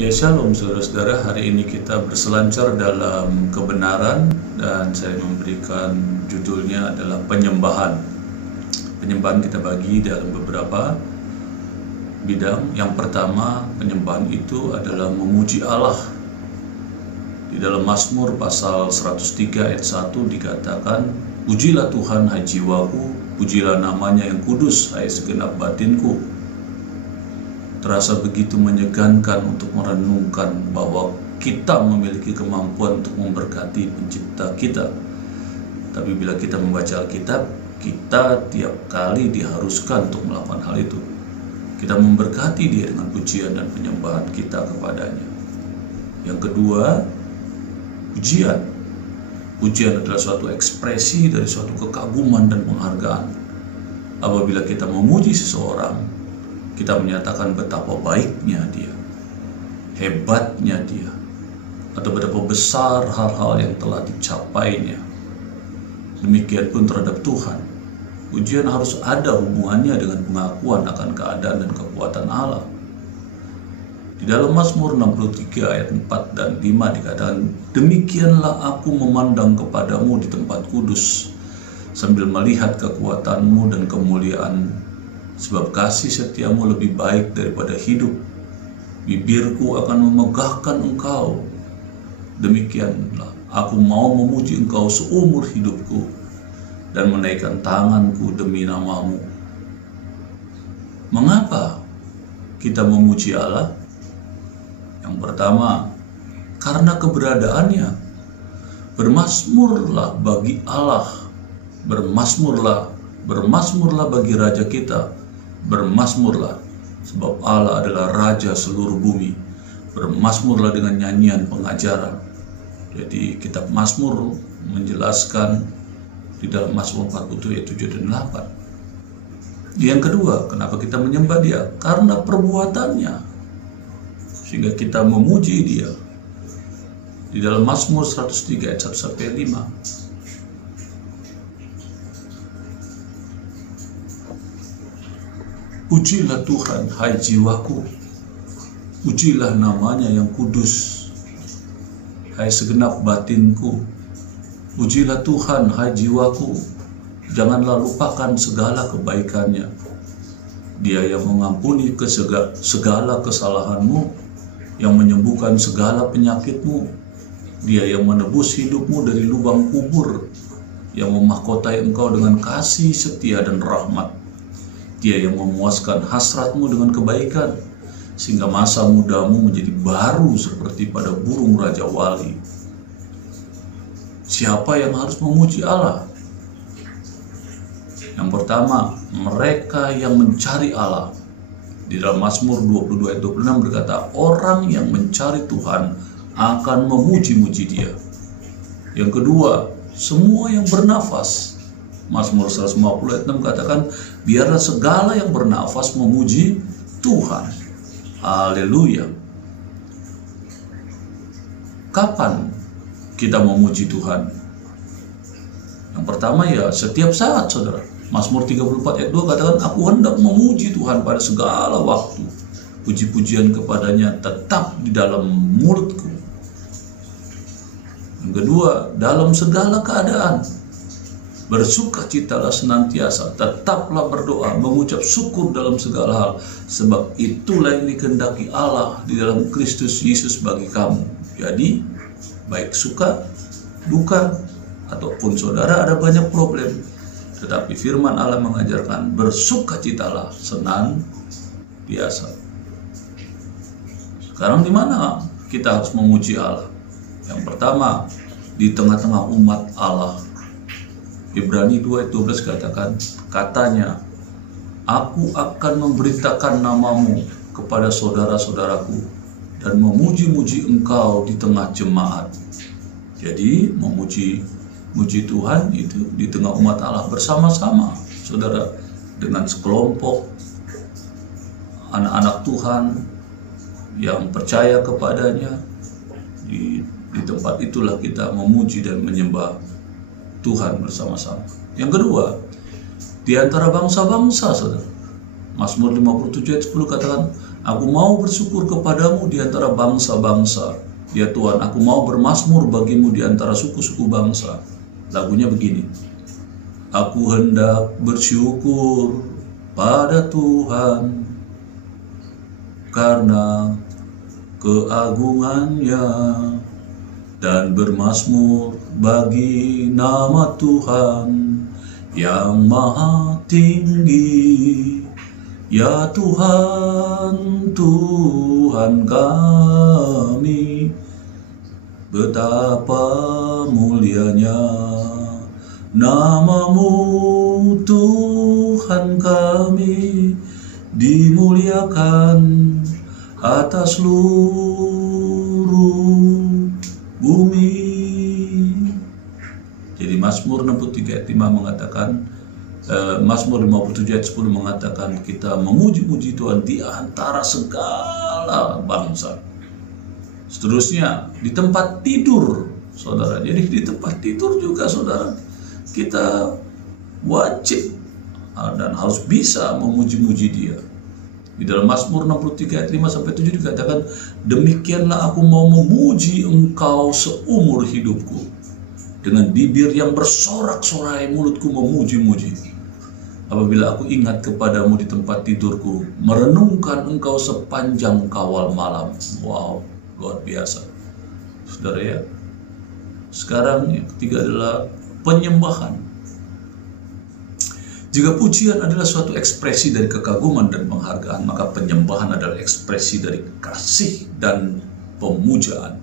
Ya, shalom saudara-saudara. Hari ini kita berselancar dalam kebenaran dan saya memberikan judulnya adalah penyembahan. Penyembahan kita bagi dalam beberapa bidang. Yang pertama, penyembahan itu adalah memuji Allah. Di dalam Mazmur pasal 103 ayat 1 dikatakan, "Pujilah Tuhan hai jiwaku, pujilah namanya yang kudus hai segenap batinku." Terasa begitu menyegankan untuk merenungkan bahwa kita memiliki kemampuan untuk memberkati pencipta kita. Tapi bila kita membaca Alkitab, kita tiap kali diharuskan untuk melakukan hal itu. Kita memberkati dia dengan pujian dan penyembahan kita kepadanya. Yang kedua, pujian. Pujian adalah suatu ekspresi dari suatu kekaguman dan penghargaan. Apabila kita memuji seseorang, kita menyatakan betapa baiknya dia, hebatnya dia, atau betapa besar hal-hal yang telah dicapainya. Demikian pun terhadap Tuhan. Pujian harus ada hubungannya dengan pengakuan akan keadaan dan kekuatan Allah. Di dalam Mazmur 63 ayat 4 dan 5 dikatakan, "Demikianlah aku memandang kepadamu di tempat kudus, sambil melihat kekuatanmu dan kemuliaan. Sebab kasih setiamu lebih baik daripada hidup. Bibirku akan memegahkan engkau. Demikianlah aku mau memuji engkau seumur hidupku dan menaikkan tanganku demi namamu." Mengapa kita memuji Allah? Yang pertama, karena keberadaannya. Bermazmurlah bagi Allah. Bermazmurlah bagi Raja kita. Bermazmurlah, sebab Allah adalah Raja seluruh bumi. Bermazmurlah dengan nyanyian pengajaran. Jadi kitab Mazmur menjelaskan di dalam Mazmur 47 ayat 7 dan 8. Yang kedua, kenapa kita menyembah dia? Karena perbuatannya, sehingga kita memuji dia. Di dalam Mazmur 103 ayat 1 sampai 5. "Pujilah Tuhan, hai jiwaku, pujilah namanya yang kudus, hai segenap batinku. Pujilah Tuhan, hai jiwaku, janganlah lupakan segala kebaikannya. Dia yang mengampuni segala kesalahanmu, yang menyembuhkan segala penyakitmu. Dia yang menebus hidupmu dari lubang kubur, yang memahkotai engkau dengan kasih setia dan rahmat. Dia yang memuaskan hasratmu dengan kebaikan, sehingga masa mudamu menjadi baru seperti pada burung Raja Wali." Siapa yang harus memuji Allah? Yang pertama, mereka yang mencari Allah. Di dalam Mazmur 22 ayat 26 berkata, "Orang yang mencari Tuhan akan memuji-muji dia." Yang kedua, semua yang bernafas. Mazmur 150 ayat 6 katakan, "Biarlah segala yang bernafas memuji Tuhan." Haleluya. Kapan kita memuji Tuhan? Yang pertama ya setiap saat, saudara. Mazmur 34 ayat 2 katakan, "Aku hendak memuji Tuhan pada segala waktu. Puji-pujian kepadanya tetap di dalam mulutku." Yang kedua, dalam segala keadaan. "Bersukacitalah senantiasa, tetaplah berdoa, mengucap syukur dalam segala hal, sebab itulah yang dikehendaki Allah di dalam Kristus Yesus bagi kamu." Jadi, baik suka, duka, ataupun saudara ada banyak problem, tetapi firman Allah mengajarkan bersukacitalah senantiasa. Sekarang di mana kita harus memuji Allah? Yang pertama, di tengah-tengah umat Allah. Ibrani 2 ayat 12 katanya, "Aku akan memberitakan namamu kepada saudara-saudaraku dan memuji-muji engkau di tengah jemaat." Jadi memuji Tuhan itu di tengah umat Allah bersama-sama, saudara, dengan sekelompok anak-anak Tuhan yang percaya kepadanya. Di tempat itulah kita memuji dan menyembah Tuhan bersama-sama. Yang kedua, di antara bangsa-bangsa, saudara. Mazmur 57 ayat 10 katakan, Aku mau bersyukur kepadamu di antara bangsa-bangsa. Ya Tuhan, aku mau bermazmur bagimu di antara suku-suku bangsa. Lagunya begini. Aku hendak bersyukur pada Tuhan karena keagungannya, dan bermazmur bagi nama Tuhan yang maha tinggi. Ya Tuhan, Tuhan kami, betapa mulianya nama-Mu Tuhan kami, dimuliakan atas seluruh bumi. Jadi Mazmur 63 ayat 5 mengatakan, Mazmur 57 ayat 10 mengatakan kita memuji-muji Tuhan di antara segala bangsa. Seterusnya di tempat tidur, saudara. Jadi di tempat tidur juga, saudara, kita wajib dan harus bisa memuji-muji Dia. Di dalam Mazmur 63 ayat 5 sampai 7 dikatakan, demikianlah aku mau memuji Engkau seumur hidupku. Dengan bibir yang bersorak-sorai mulutku memuji-muji. Apabila aku ingat kepadamu di tempat tidurku, merenungkan Engkau sepanjang kawal malam. Wow, luar biasa, saudara ya. Sekarang yang ketiga adalah penyembahan. Jika pujian adalah suatu ekspresi dari kekaguman dan penghargaan, maka penyembahan adalah ekspresi dari kasih dan pemujaan.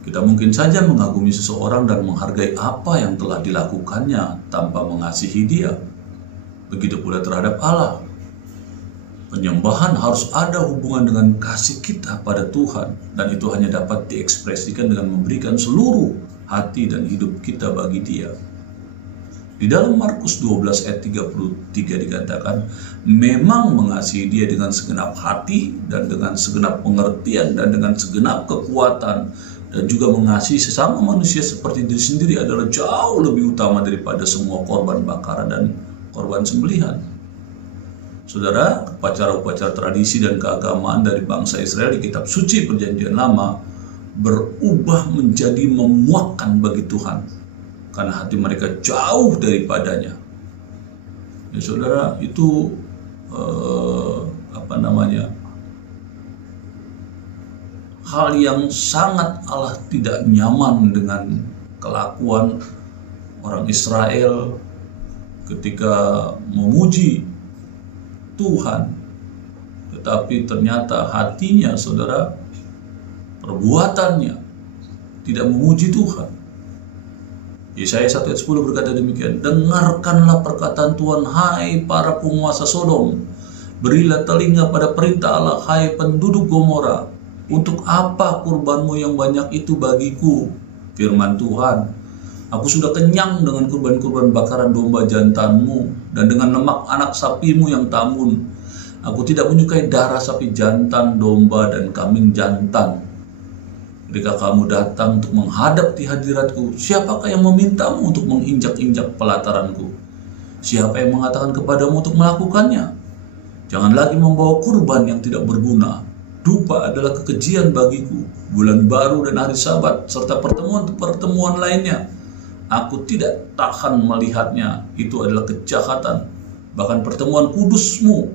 Kita mungkin saja mengagumi seseorang dan menghargai apa yang telah dilakukannya tanpa mengasihi dia. Begitu pula terhadap Allah. Penyembahan harus ada hubungan dengan kasih kita pada Tuhan, dan itu hanya dapat diekspresikan dengan memberikan seluruh hati dan hidup kita bagi Dia. Di dalam Markus 12 ayat 33 dikatakan, memang mengasihi Dia dengan segenap hati dan dengan segenap pengertian dan dengan segenap kekuatan, dan juga mengasihi sesama manusia seperti diri sendiri adalah jauh lebih utama daripada semua korban bakaran dan korban sembelihan. Saudara, upacara-upacara tradisi dan keagamaan dari bangsa Israel di kitab suci Perjanjian Lama berubah menjadi memuakkan bagi Tuhan karena hati mereka jauh daripadanya. Ya saudara, itu hal yang sangat Allah tidak nyaman dengan kelakuan orang Israel ketika memuji Tuhan, tetapi ternyata hatinya, saudara, perbuatannya tidak memuji Tuhan. Yesaya 1 ayat 10 berkata demikian, dengarkanlah perkataan Tuhan, hai para penguasa Sodom, berilah telinga pada perintah Allah, hai penduduk Gomora. Untuk apa kurbanmu yang banyak itu bagiku? Firman Tuhan, aku sudah kenyang dengan kurban-kurban bakaran domba jantanmu dan dengan lemak anak sapimu yang tambun. Aku tidak menyukai darah sapi jantan, domba, dan kambing jantan. Ketika kamu datang untuk menghadap di hadiratku, siapakah yang memintamu untuk menginjak-injak pelataranku? Siapa yang mengatakan kepadamu untuk melakukannya? Jangan lagi membawa kurban yang tidak berguna. Dupa adalah kekejian bagiku, bulan baru dan hari Sabat, serta pertemuan-pertemuan lainnya. Aku tidak tahan melihatnya, itu adalah kejahatan. Bahkan pertemuan kudusmu.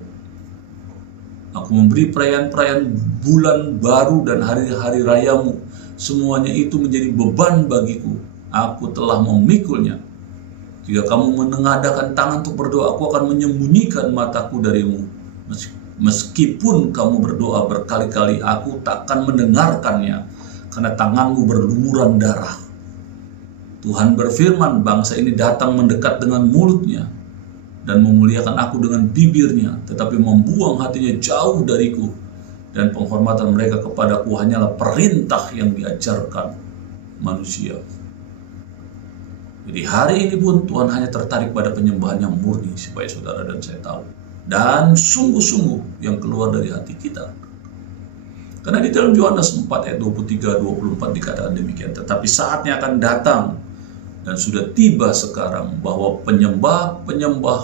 Aku memberi perayaan-perayaan bulan baru dan hari-hari rayamu. Semuanya itu menjadi beban bagiku. Aku telah memikulnya. Jika kamu menengadakan tangan untuk berdoa, aku akan menyembunyikan mataku darimu. Meskipun kamu berdoa berkali-kali, aku takkan mendengarkannya, karena tanganmu berlumuran darah. Tuhan berfirman, bangsa ini datang mendekat dengan mulutnya dan memuliakan aku dengan bibirnya, tetapi membuang hatinya jauh dariku, dan penghormatan mereka kepadaku hanyalah perintah yang diajarkan manusia. Jadi hari ini pun Tuhan hanya tertarik pada penyembahan yang murni, supaya saudara dan saya tahu, dan sungguh-sungguh yang keluar dari hati kita. Karena di dalam Yohanes 4 ayat 23-24 dikatakan demikian, tetapi saatnya akan datang dan sudah tiba sekarang bahwa penyembah-penyembah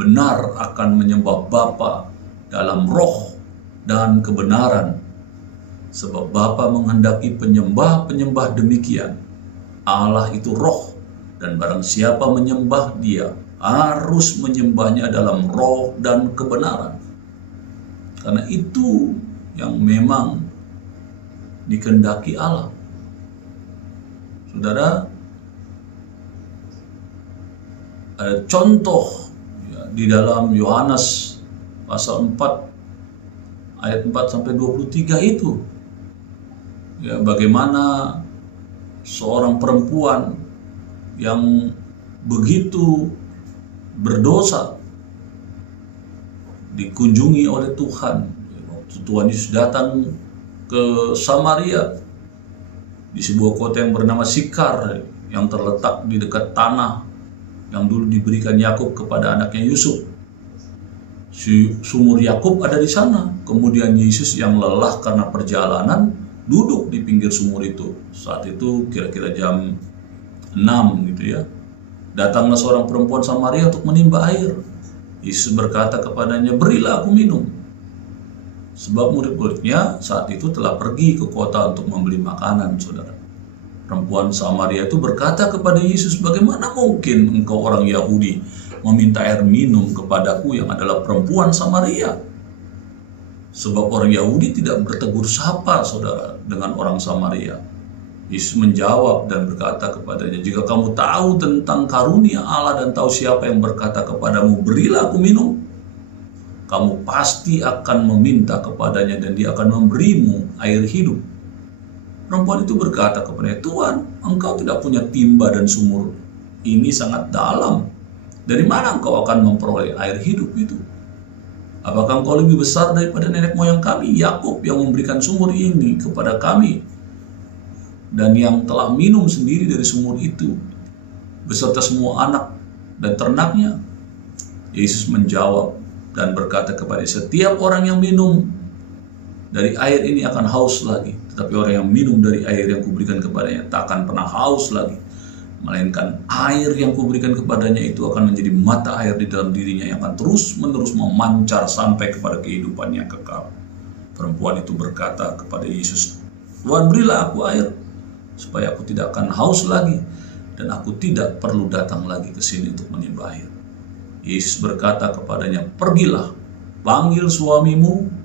benar akan menyembah Bapa dalam roh dan kebenaran. Sebab Bapa menghendaki penyembah-penyembah demikian. Allah itu roh, dan barang siapa menyembah Dia harus menyembahnya dalam roh dan kebenaran. Karena itu yang memang dikehendaki Allah. Saudara, ada contoh ya, di dalam Yohanes pasal 4 ayat 4 sampai 23 itu. Ya, bagaimana seorang perempuan yang begitu berdosa dikunjungi oleh Tuhan. Waktu Tuhan Yesus datang ke Samaria, di sebuah kota yang bernama Sikar, yang terletak di dekat tanah yang dulu diberikan Yakub kepada anaknya Yusuf. Sumur Yakub ada di sana. Kemudian Yesus yang lelah karena perjalanan duduk di pinggir sumur itu. Saat itu kira-kira jam 6 gitu ya. Datanglah seorang perempuan Samaria untuk menimba air. Yesus berkata kepadanya, "Berilah aku minum." Sebab murid-muridnya saat itu telah pergi ke kota untuk membeli makanan, saudara. Perempuan Samaria itu berkata kepada Yesus, "Bagaimana mungkin engkau orang Yahudi meminta air minum kepadaku yang adalah perempuan Samaria?" Sebab orang Yahudi tidak bertegur sapa, saudara, dengan orang Samaria. Yesus menjawab dan berkata kepadanya, "Jika kamu tahu tentang karunia Allah dan tahu siapa yang berkata kepadamu, 'Berilah aku minum,' kamu pasti akan meminta kepadanya dan Dia akan memberimu air hidup." Perempuan itu berkata kepadanya, "Tuhan, engkau tidak punya timba dan sumur ini sangat dalam. Dari mana engkau akan memperoleh air hidup itu? Apakah engkau lebih besar daripada nenek moyang kami, Yakub, yang memberikan sumur ini kepada kami, dan yang telah minum sendiri dari sumur itu, beserta semua anak dan ternaknya?" Yesus menjawab dan berkata kepada dia, "Setiap orang yang minum dari air ini akan haus lagi. Tetapi orang yang minum dari air yang kuberikan kepadanya tak akan pernah haus lagi. Melainkan air yang kuberikan kepadanya itu akan menjadi mata air di dalam dirinya yang akan terus-menerus memancar sampai kepada kehidupan yang kekal." Perempuan itu berkata kepada Yesus, "Tuhan, berilah aku air, supaya aku tidak akan haus lagi, dan aku tidak perlu datang lagi ke sini untuk menimba air." Yesus berkata kepadanya, "Pergilah, panggil suamimu,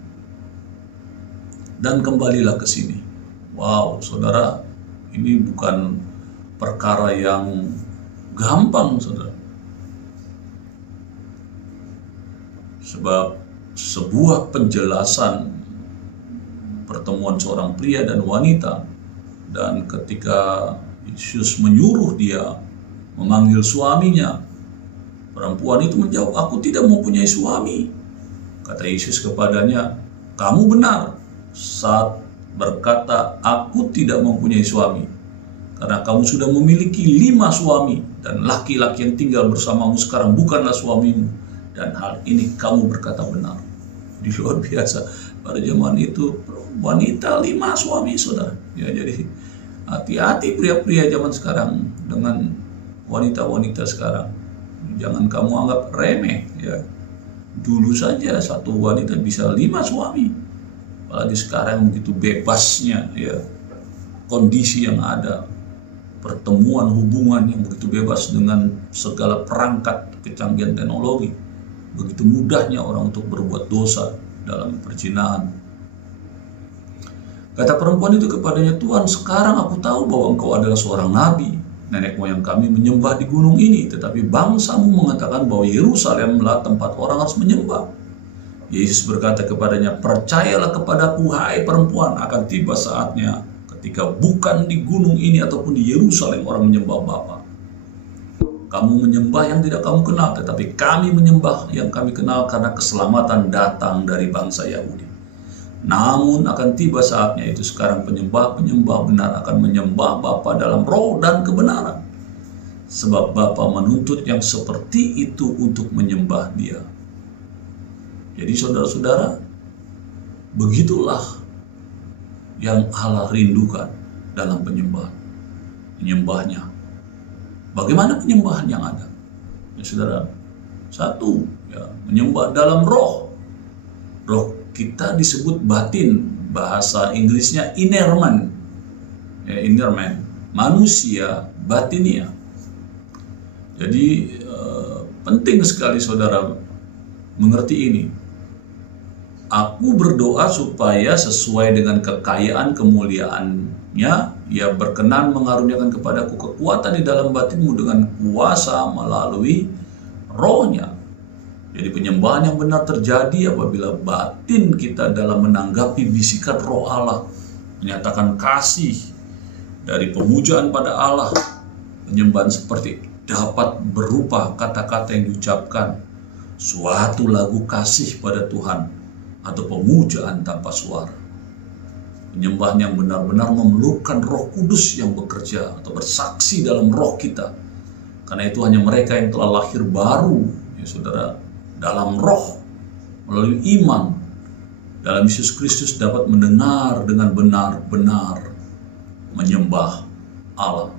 dan kembalilah ke sini." Wow, saudara, ini bukan perkara yang gampang, saudara. Sebab sebuah penjelasan pertemuan seorang pria dan wanita, dan ketika Yesus menyuruh dia memanggil suaminya, perempuan itu menjawab, "Aku tidak mempunyai suami." Kata Yesus kepadanya, "Kamu benar saat berkata aku tidak mempunyai suami, karena kamu sudah memiliki 5 suami, dan laki-laki yang tinggal bersamamu sekarang bukanlah suamimu, dan hal ini kamu berkata benar." Di luar biasa, pada zaman itu wanita 5 suami, saudara. Ya, jadi hati-hati pria-pria zaman sekarang dengan wanita-wanita sekarang. Jangan kamu anggap remeh ya. Dulu saja satu wanita bisa 5 suami. Apalagi sekarang begitu bebasnya ya kondisi yang ada, pertemuan hubungan yang begitu bebas dengan segala perangkat kecanggihan teknologi. Begitu mudahnya orang untuk berbuat dosa dalam perzinahan. Kata perempuan itu kepadanya, "Tuhan, sekarang aku tahu bahwa engkau adalah seorang nabi. Nenek moyang kami menyembah di gunung ini, tetapi bangsamu mengatakan bahwa Yerusalemlah tempat orang harus menyembah." Yesus berkata kepadanya, "Percayalah kepadaku, hai perempuan, akan tiba saatnya ketika bukan di gunung ini ataupun di Yerusalem orang menyembah Bapa. Kamu menyembah yang tidak kamu kenal, tetapi kami menyembah yang kami kenal, karena keselamatan datang dari bangsa Yahudi. Namun akan tiba saatnya, itu sekarang, penyembah-penyembah benar akan menyembah Bapa dalam roh dan kebenaran. Sebab Bapa menuntut yang seperti itu untuk menyembah Dia." Jadi saudara-saudara, begitulah yang Allah rindukan dalam penyembahnya. Bagaimana penyembahan yang ada? Ya saudara, satu, ya, menyembah dalam roh Roh kita disebut batin, bahasa Inggrisnya inner man. Inner man, manusia batinia. Jadi penting sekali saudara mengerti ini. Aku berdoa supaya sesuai dengan kekayaan kemuliaannya, Ia berkenan mengaruniakan kepadaku kekuatan di dalam batinmu dengan kuasa melalui Roh-Nya. Jadi penyembahan yang benar terjadi apabila batin kita dalam menanggapi bisikan Roh Allah, menyatakan kasih dari pemujaan pada Allah. Penyembahan seperti dapat berupa kata-kata yang diucapkan, suatu lagu kasih pada Tuhan, atau pemujaan tanpa suara. Penyembahan yang benar-benar memerlukan Roh Kudus yang bekerja atau bersaksi dalam roh kita. Karena itu hanya mereka yang telah lahir baru, ya saudara, dalam roh, melalui iman dalam Yesus Kristus dapat mendengar dengan benar-benar menyembah Allah.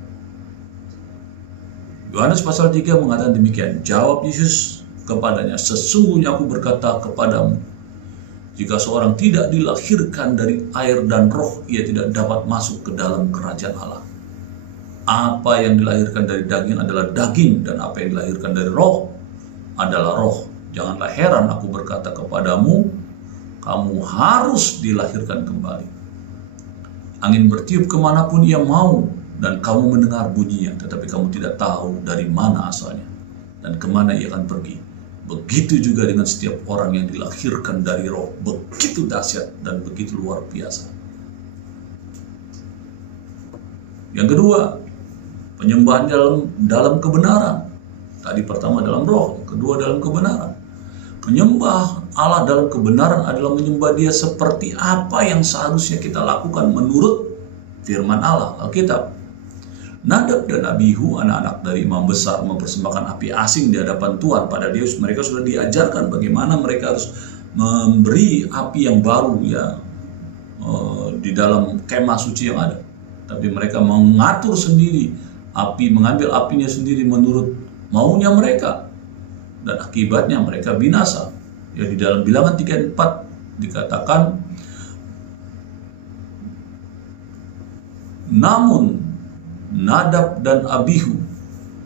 Yohanes pasal 3 mengatakan demikian. Jawab Yesus kepadanya, sesungguhnya aku berkata kepadamu, jika seorang tidak dilahirkan dari air dan roh, ia tidak dapat masuk ke dalam kerajaan Allah. Apa yang dilahirkan dari daging adalah daging, dan apa yang dilahirkan dari roh adalah roh. Janganlah heran aku berkata kepadamu, kamu harus dilahirkan kembali. Angin bertiup kemanapun ia mau, dan kamu mendengar bunyinya, tetapi kamu tidak tahu dari mana asalnya dan kemana ia akan pergi. Begitu juga dengan setiap orang yang dilahirkan dari roh. Begitu dahsyat dan begitu luar biasa. Yang kedua, penyembahan dalam kebenaran. Tadi pertama dalam roh, kedua dalam kebenaran. Menyembah Allah dalam kebenaran adalah menyembah Dia seperti apa yang seharusnya kita lakukan menurut firman Allah, Alkitab. Nadab dan Abihu, anak-anak dari imam besar, mempersembahkan api asing di hadapan Tuhan pada Deus. Mereka sudah diajarkan bagaimana mereka harus memberi api yang baru, ya, di dalam kemah suci yang ada. Tapi mereka mengatur sendiri api, mengambil apinya sendiri menurut maunya mereka, dan akibatnya mereka binasa. Ya, di dalam Bilangan 3:4 dikatakan, namun Nadab dan Abihu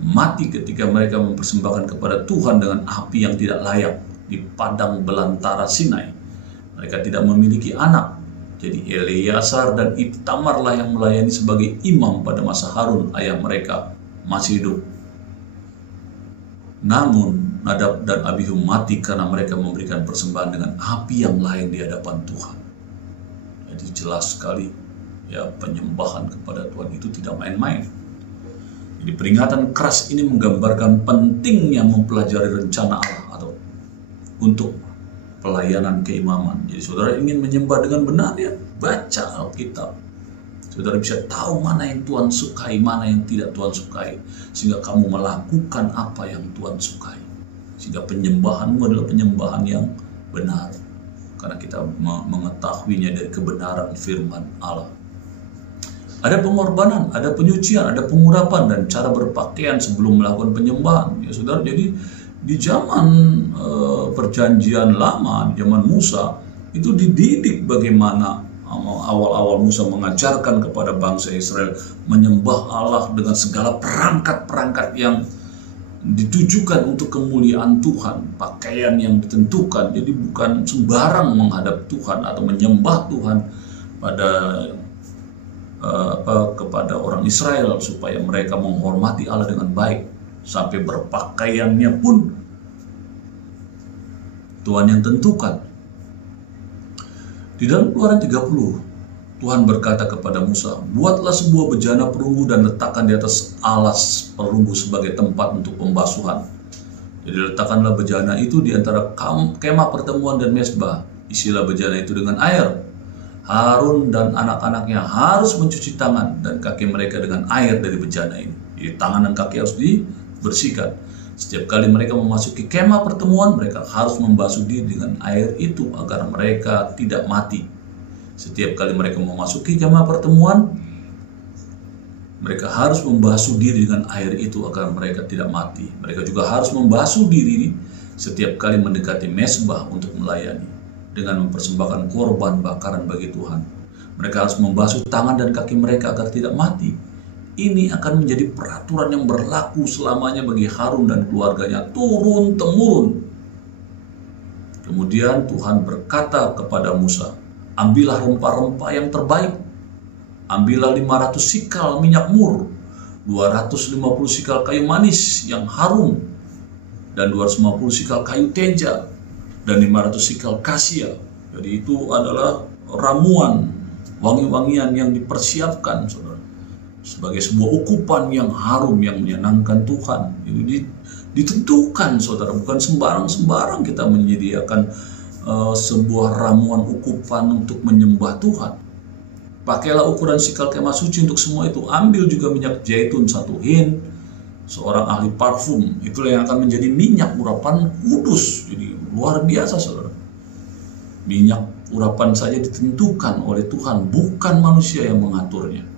mati ketika mereka mempersembahkan kepada Tuhan dengan api yang tidak layak di padang belantara Sinai. Mereka tidak memiliki anak. Jadi Eleazar dan Itamarlah yang melayani sebagai imam pada masa Harun ayah mereka masih hidup. Namun Nadab dan Abihu mati karena mereka memberikan persembahan dengan api yang lain di hadapan Tuhan. Jadi jelas sekali, ya, penyembahan kepada Tuhan itu tidak main-main. Jadi peringatan keras ini menggambarkan pentingnya mempelajari rencana Allah atau untuk pelayanan keimaman. Jadi saudara ingin menyembah dengan benar, ya, baca Alkitab. Saudara bisa tahu mana yang Tuhan sukai, mana yang tidak Tuhan sukai, sehingga kamu melakukan apa yang Tuhan sukai. Sehingga penyembahanmu adalah penyembahan yang benar, karena kita mengetahuinya dari kebenaran firman Allah. Ada pengorbanan, ada penyucian, ada pengurapan, dan cara berpakaian sebelum melakukan penyembahan. Ya saudara, jadi di zaman perjanjian lama, di zaman Musa, itu dididik bagaimana awal-awal Musa mengajarkan kepada bangsa Israel menyembah Allah dengan segala perangkat-perangkat yang ditujukan untuk kemuliaan Tuhan, pakaian yang ditentukan. Jadi bukan sembarang menghadap Tuhan atau menyembah Tuhan kepada orang Israel, supaya mereka menghormati Allah dengan baik, sampai berpakaiannya pun Tuhan yang tentukan. Di dalam Keluaran 30, Tuhan berkata kepada Musa, buatlah sebuah bejana perunggu dan letakkan di atas alas perunggu sebagai tempat untuk pembasuhan. Jadi letakkanlah bejana itu di antara kemah pertemuan dan mezbah. Isilah bejana itu dengan air. Harun dan anak-anaknya harus mencuci tangan dan kaki mereka dengan air dari bejana ini. Jadi tangan dan kaki harus dibersihkan. Setiap kali mereka memasuki kemah pertemuan, mereka harus membasuh diri dengan air itu agar mereka tidak mati. Setiap kali mereka memasuki kemah pertemuan, mereka harus membasuh diri dengan air itu agar mereka tidak mati. Mereka juga harus membasuh diri setiap kali mendekati mezbah untuk melayani. dengan mempersembahkan korban bakaran bagi Tuhan. Mereka harus membasuh tangan dan kaki mereka agar tidak mati. Ini akan menjadi peraturan yang berlaku selamanya bagi Harun dan keluarganya, turun-temurun. Kemudian Tuhan berkata kepada Musa, ambillah rempah-rempah yang terbaik. Ambillah 500 sikal minyak mur, 250 sikal kayu manis yang harum, dan 250 sikal kayu teja, dan 500 sikal kasia. Jadi itu adalah ramuan, wangi-wangian yang dipersiapkan, saudara, sebagai sebuah ukupan yang harum, yang menyenangkan Tuhan. Ini ditentukan, saudara, bukan sembarang-sembarang kita menyediakan sebuah ramuan ukupan untuk menyembah Tuhan. Pakailah ukuran sikal kemah suci untuk semua itu. Ambil juga minyak zaitun 1 hin, seorang ahli parfum, itulah yang akan menjadi minyak urapan kudus. Jadi luar biasa, saudara. Minyak urapan saja ditentukan oleh Tuhan, bukan manusia yang mengaturnya.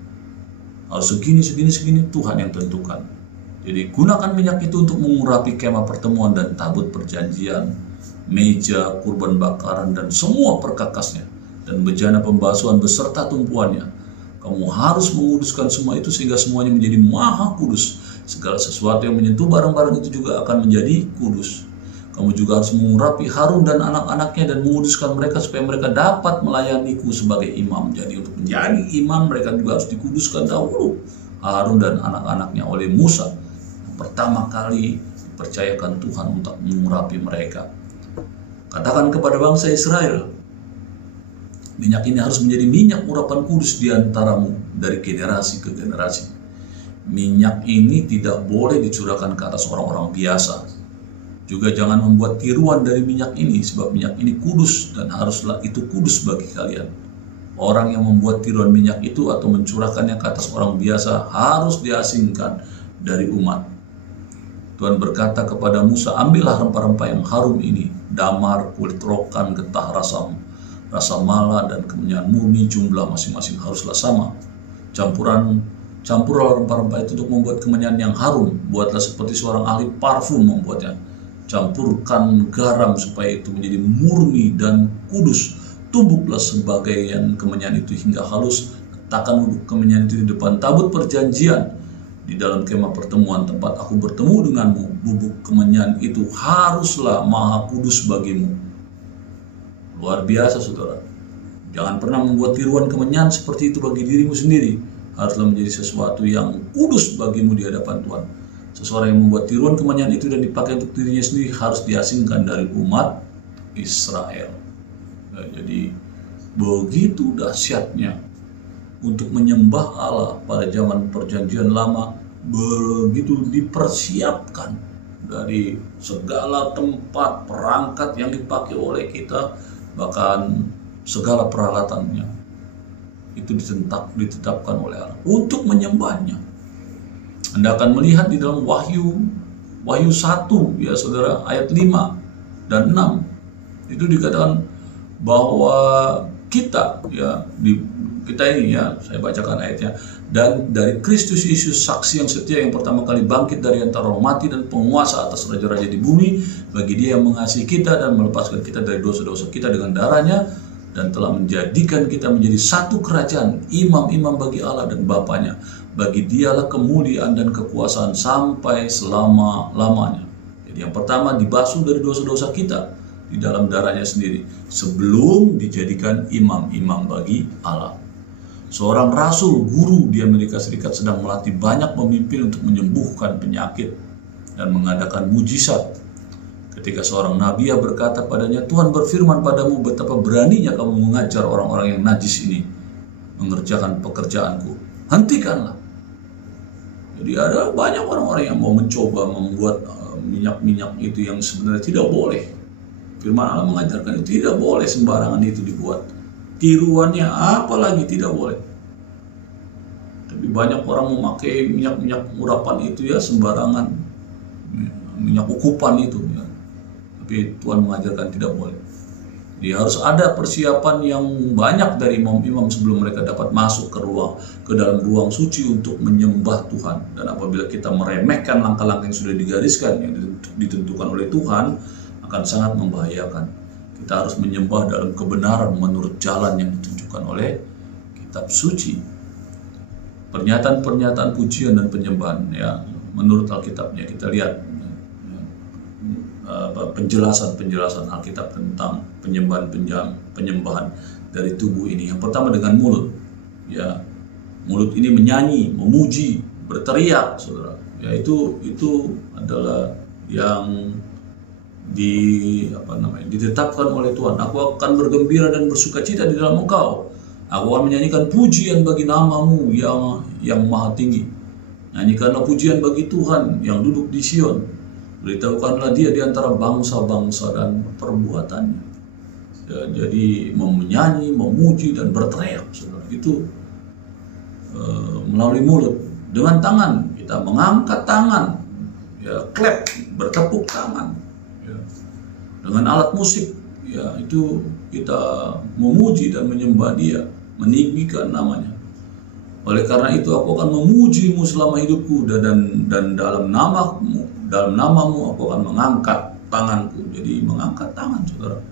Harus segini, Tuhan yang tentukan. Jadi gunakan minyak itu untuk mengurapi kemah pertemuan dan tabut perjanjian, meja, kurban bakaran, dan semua perkakasnya, dan bejana pembasuhan beserta tumpuannya. Kamu harus menguduskan semua itu sehingga semuanya menjadi maha kudus. Segala sesuatu yang menyentuh barang-barang itu juga akan menjadi kudus. Kamu juga harus mengurapi Harun dan anak-anaknya dan menguduskan mereka supaya mereka dapat melayaniku sebagai imam. Jadi untuk menjadi imam mereka juga harus dikuduskan dahulu, Harun dan anak-anaknya, oleh Musa. Pertama kali dipercayakan Tuhan untuk mengurapi mereka. Katakan kepada bangsa Israel, minyak ini harus menjadi minyak urapan kudus di antaramu dari generasi ke generasi. Minyak ini tidak boleh dicurahkan ke atas orang-orang biasa. Juga jangan membuat tiruan dari minyak ini, sebab minyak ini kudus dan haruslah itu kudus bagi kalian. Orang yang membuat tiruan minyak itu atau mencurahkannya ke atas orang biasa harus diasingkan dari umat. Tuhan berkata kepada Musa, ambillah rempah-rempah yang harum ini, damar, kulit rokan, getah rasa mala, dan kemenyan murni, jumlah masing-masing haruslah sama. Campurlah rempah-rempah itu untuk membuat kemenyan yang harum. Buatlah seperti seorang ahli parfum membuatnya. Campurkan garam supaya itu menjadi murni dan kudus. Tumbuklah sebagian kemenyan itu hingga halus. Letakkan bubuk kemenyan itu di depan tabut perjanjian di dalam kemah pertemuan tempat aku bertemu denganmu. Bubuk kemenyan itu haruslah maha kudus bagimu. Luar biasa, saudara. Jangan pernah membuat tiruan kemenyan seperti itu bagi dirimu sendiri. Haruslah menjadi sesuatu yang kudus bagimu di hadapan Tuhan. Seseorang yang membuat tiruan kemenyan itu dan dipakai untuk dirinya sendiri harus diasingkan dari umat Israel. Ya, jadi begitu dahsyatnya untuk menyembah Allah pada zaman perjanjian lama, begitu dipersiapkan dari segala tempat, perangkat yang dipakai oleh kita, bahkan segala peralatannya itu ditetapkan oleh Allah untuk menyembahnya. Anda akan melihat di dalam Wahyu 1, ya saudara, ayat 5 dan 6 itu dikatakan bahwa kita, ya, kita ini, ya, saya bacakan ayatnya, dan dari Kristus Yesus saksi yang setia yang pertama kali bangkit dari antara orang mati dan penguasa atas raja-raja di bumi, bagi Dia yang mengasihi kita dan melepaskan kita dari dosa-dosa kita dengan darahnya, dan telah menjadikan kita menjadi satu kerajaan, imam-imam bagi Allah dan Bapanya. Bagi Dialah kemuliaan dan kekuasaan sampai selama-lamanya. Jadi yang pertama, dibasuh dari dosa-dosa kita di dalam darahnya sendiri sebelum dijadikan imam-imam bagi Allah. Seorang rasul, guru di Amerika Serikat sedang melatih banyak pemimpin untuk menyembuhkan penyakit dan mengadakan mujizat. Ketika seorang nabi berkata padanya, Tuhan berfirman padamu, betapa beraninya kamu mengajar orang-orang yang najis ini mengerjakan pekerjaanku. Hentikanlah. Jadi ada banyak orang-orang yang mau mencoba membuat minyak-minyak itu yang sebenarnya tidak boleh. Firman Allah mengajarkan itu tidak boleh sembarangan itu dibuat. Tiruannya apalagi tidak boleh. Tapi banyak orang memakai minyak-minyak urapan itu, ya, sembarangan. Minyak ukupan itu, ya. Tapi Tuhan mengajarkan tidak boleh. Jadi harus ada persiapan yang banyak dari imam-imam sebelum mereka dapat masuk ke dalam ruang suci untuk menyembah Tuhan. Dan apabila kita meremehkan langkah-langkah yang sudah digariskan, yang ditentukan oleh Tuhan, akan sangat membahayakan. Kita harus menyembah dalam kebenaran menurut jalan yang ditunjukkan oleh kitab suci. Pernyataan-pernyataan pujian dan penyembahan ya menurut Alkitabnya kita lihat penjelasan Alkitab tentang penyembahan dari tubuh ini. Yang pertama dengan mulut. Ya, mulut ini menyanyi, memuji, berteriak, saudara. Ya itu adalah yang ditetapkan oleh Tuhan. Aku akan bergembira dan bersukacita di dalam Engkau. Aku akan menyanyikan pujian bagi namamu yang maha tinggi. Nyanyikanlah pujian bagi Tuhan yang duduk di Sion. Beritahukanlah dia di antara bangsa-bangsa dan perbuatannya. Ya, jadi menyanyi, memuji dan berteriak, saudara, itu melalui mulut. Dengan tangan kita mengangkat tangan, ya, clap, bertepuk tangan. Ya. Dengan alat musik, ya, itu kita memuji dan menyembah Dia, meninggikan namanya. Oleh karena itu aku akan memujimu selama hidupku dan dalam namamu aku akan mengangkat tanganku. Jadi mengangkat tangan, saudara,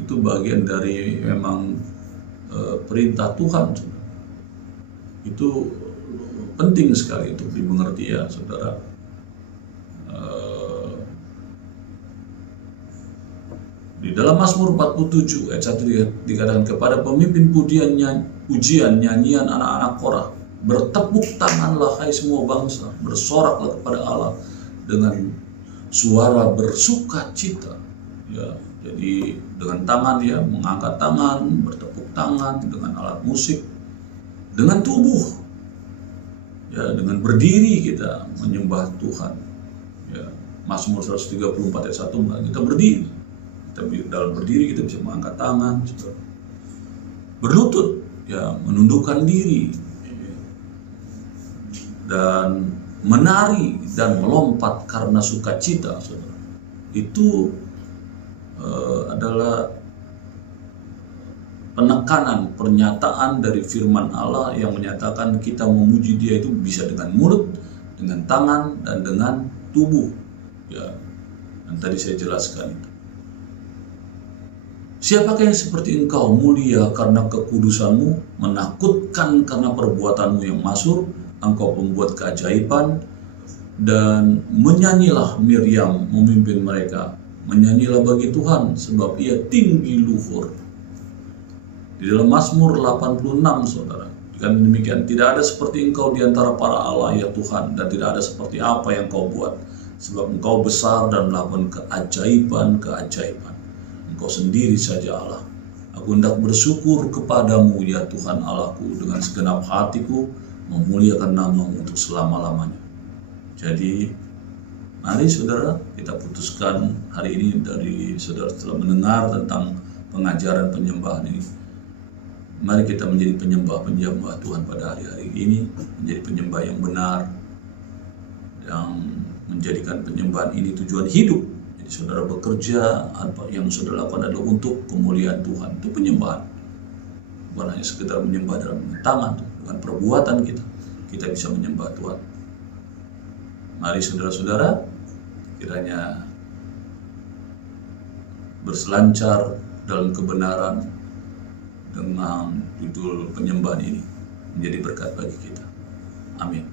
itu bagian dari memang perintah Tuhan, saudara. Itu penting sekali untuk dimengerti, ya, saudara. Di dalam Mazmur 47 ayat 1 dikatakan, kepada pemimpin pujian nyanyian anak-anak Korah, bertepuk tanganlah hai semua bangsa, bersoraklah kepada Allah dengan suara bersukacita. Ya, jadi dengan tangan, ya, mengangkat tangan, bertepuk tangan, dengan alat musik, dengan tubuh, ya, dengan berdiri kita menyembah Tuhan. Ya, Mazmur 134 ayat 1 kita berdiri. Dalam berdiri kita bisa mengangkat tangan, berlutut, ya, menundukkan diri, dan menari dan melompat karena sukacita, saudara. Itu adalah penekanan, pernyataan dari firman Allah yang menyatakan kita memuji Dia itu bisa dengan mulut, dengan tangan, dan dengan tubuh. Ya, dan tadi saya jelaskan itu. Siapakah yang seperti engkau, mulia karena kekudusanmu, menakutkan karena perbuatanmu yang masyhur, engkau pembuat keajaiban. Dan menyanyilah Miriam memimpin mereka, menyanyilah bagi Tuhan sebab Ia tinggi luhur. Di dalam Mazmur 86, saudara, dikatakan demikian, tidak ada seperti engkau di antara para Allah, ya Tuhan, dan tidak ada seperti apa yang kau buat, sebab engkau besar dan melakukan keajaiban-keajaiban. Engkau sendiri saja Allah. Aku hendak bersyukur kepadamu, ya Tuhan Allahku, dengan segenap hatiku, memuliakan namamu untuk selama-lamanya. Jadi, mari saudara, kita putuskan hari ini dari saudara setelah mendengar tentang pengajaran penyembahan ini. Mari kita menjadi penyembah Tuhan pada hari-hari ini, menjadi penyembah yang benar, yang menjadikan penyembahan ini tujuan hidup. Jadi saudara bekerja, apa yang saudara lakukan adalah untuk kemuliaan Tuhan. Itu penyembahan. Bukan hanya sekedar menyembah dalam tangan, dengan perbuatan kita bisa menyembah Tuhan. Mari saudara-saudara, kiranya berselancar dalam kebenaran dengan judul penyembahan ini menjadi berkat bagi kita. Amin.